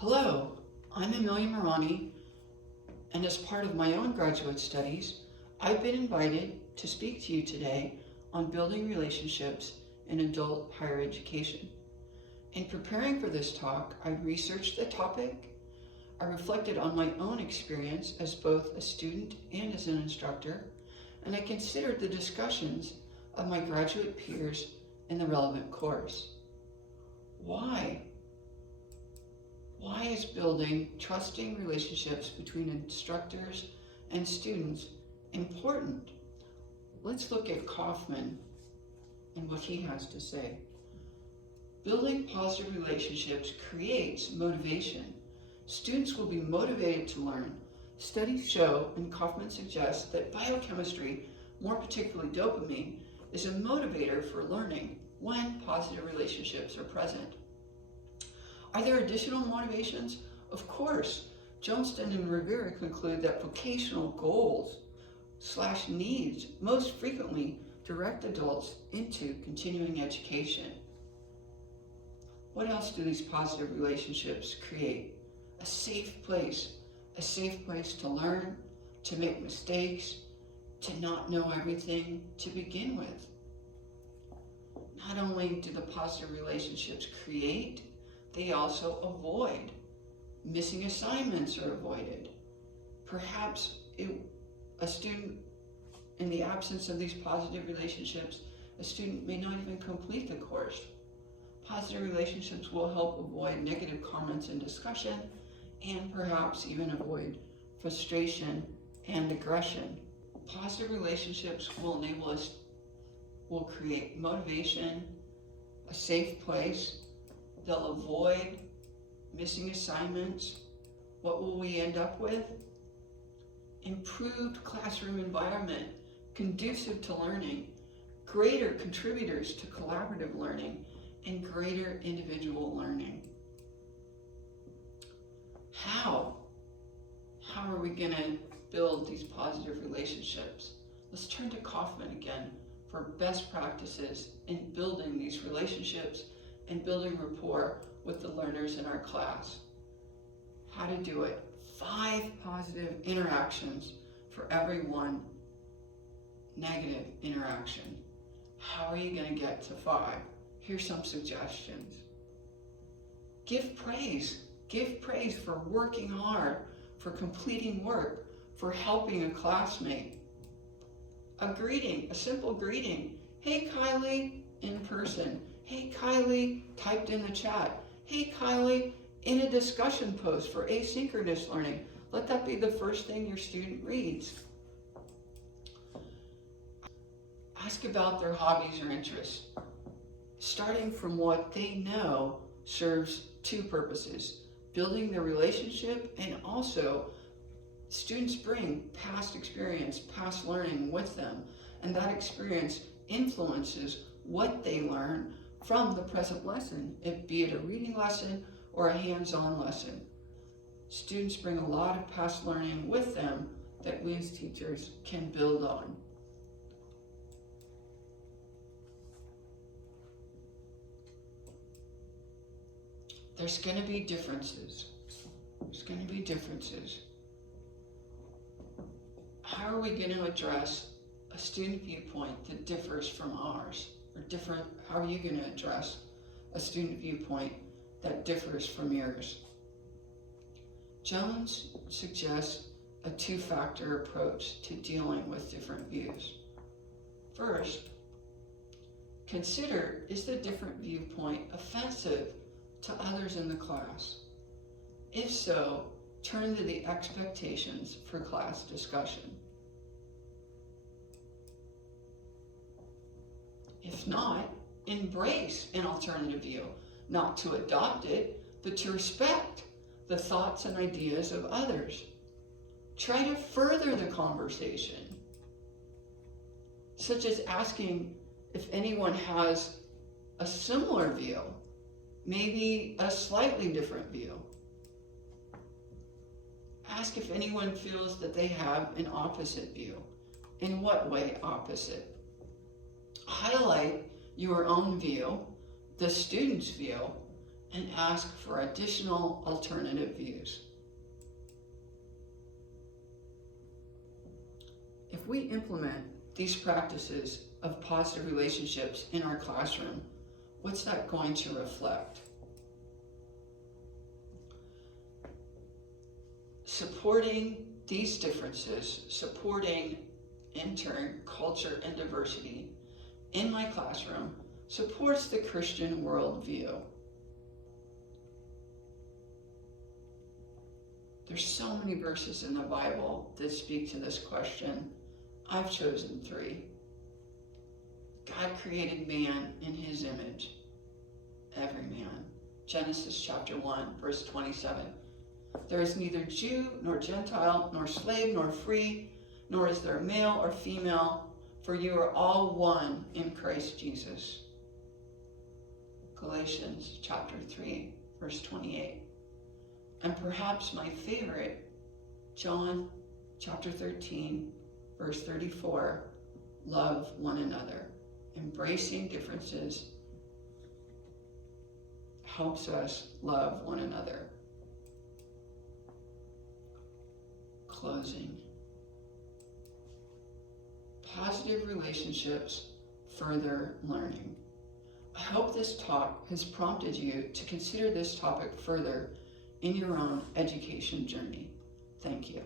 Hello, I'm Amelia Marani, and as part of my own graduate studies, I've been invited to speak to you today on building relationships in adult higher education. In preparing for this talk, I researched the topic, I reflected on my own experience as both a student and as an instructor, and I considered the discussions of my graduate peers in the relevant course. Why? Why is building trusting relationships between instructors and students important? Let's look at Kaufman and what he has to say. Building positive relationships creates motivation. Students will be motivated to learn. Studies show, and Kaufman suggests, that biochemistry, more particularly dopamine, is a motivator for learning when positive relationships are present. Are there additional motivations? Of course. Johnston and Rivera conclude that vocational goals/needs most frequently direct adults into continuing education. What else do these positive relationships create? A safe place to learn, to make mistakes, to not know everything to begin with. Not only do the positive relationships create, they also avoid. Missing assignments are avoided. Perhaps a student, in the absence of these positive relationships, a student may not even complete the course. Positive relationships will help avoid negative comments and discussion, and perhaps even avoid frustration and aggression. Positive relationships will create motivation, a safe place. They'll avoid missing assignments. What will we end up with? Improved classroom environment, conducive to learning, greater contributors to collaborative learning, and greater individual learning. How? How are we going to build these positive relationships? Let's turn to Kaufman again for best practices in building these relationships and building rapport with the learners in our class. How to do it. 5 positive interactions for every 1 negative interaction. How are you going to get to 5? Here's some suggestions. Give praise. Give praise for working hard, for completing work, for helping a classmate. A greeting, a simple greeting. Hey Kylie, in person. Hey Kylie, typed in the chat. Hey Kylie, in a discussion post for asynchronous learning. Let that be the first thing your student reads. Ask about their hobbies or interests. Starting from what they know serves 2 purposes: building the relationship, and also students bring past experience, past learning with them, and that experience influences what they learn from the present lesson, be it a reading lesson or a hands-on lesson. Students bring a lot of past learning with them that we as teachers can build on. There's going to be differences. There's going to be differences. How are we going to address a student viewpoint that differs from ours? How are you going to address a student viewpoint that differs from yours? Jones suggests a 2-factor approach to dealing with different views. First, consider, is the different viewpoint offensive to others in the class? If so, turn to the expectations for class discussion. If not, embrace an alternative view, not to adopt it, but to respect the thoughts and ideas of others. Try to further the conversation, such as asking if anyone has a similar view, maybe a slightly different view. Ask if anyone feels that they have an opposite view. In what way opposite? Highlight your own view, the student's view, and ask for additional alternative views. If we implement these practices of positive relationships in our classroom, what's that going to reflect? Supporting these differences, supporting, in turn, culture and diversity in my classroom supports the Christian worldview. There's so many verses in the Bible that speak to this question. I've chosen 3. God created man in his image, every man. Genesis chapter 1, verse 27. There is neither Jew nor Gentile, nor slave nor free, nor is there male or female, for you are all one in Christ Jesus. Galatians chapter 3, verse 28. And perhaps my favorite, John chapter 13, verse 34, love one another. Embracing differences helps us love one another. Closing. Positive relationships, further learning. I hope this talk has prompted you to consider this topic further in your own education journey. Thank you.